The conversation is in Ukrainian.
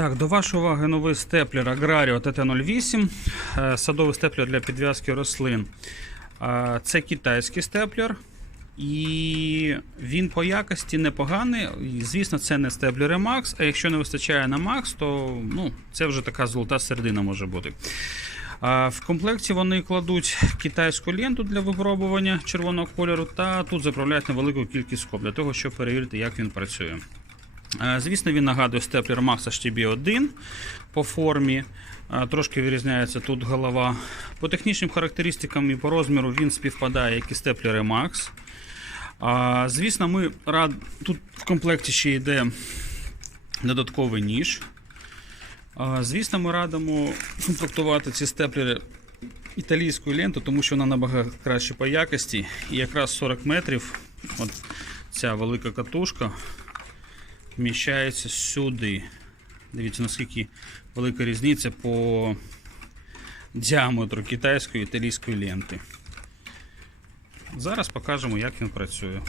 Так, до вашої уваги новий степлер Agrario TT08, е, садовий степлер для підв'язки рослин. Е, Це китайський степлер, і він по якості непоганий. Звісно, це не степлери Max, а якщо не вистачає на Max, то ну, це вже така золота середина може бути. В комплекті вони кладуть китайську ленту для випробування червоного кольору, та тут заправляють невелику кількість скоб для того, щоб перевірити, як він працює. Е, Звісно, він нагадує степлер Max HTB1 по формі. Е, Трошки вирізняється тут голова. По технічним характеристикам і по розміру він співпадає, як і степлери Max. Звісно, ми рад... тут в комплекті ще йде додатковий ніж. Звісно, ми радимо комплектувати ці степлери італійською лентою, тому що вона набагато краще по якості. І якраз 40 метрів, от ця велика катушка, вміщається сюди. Дивіться, наскільки велика різниця по діаметру китайської і італійської ленти. Зараз покажемо, як він працює.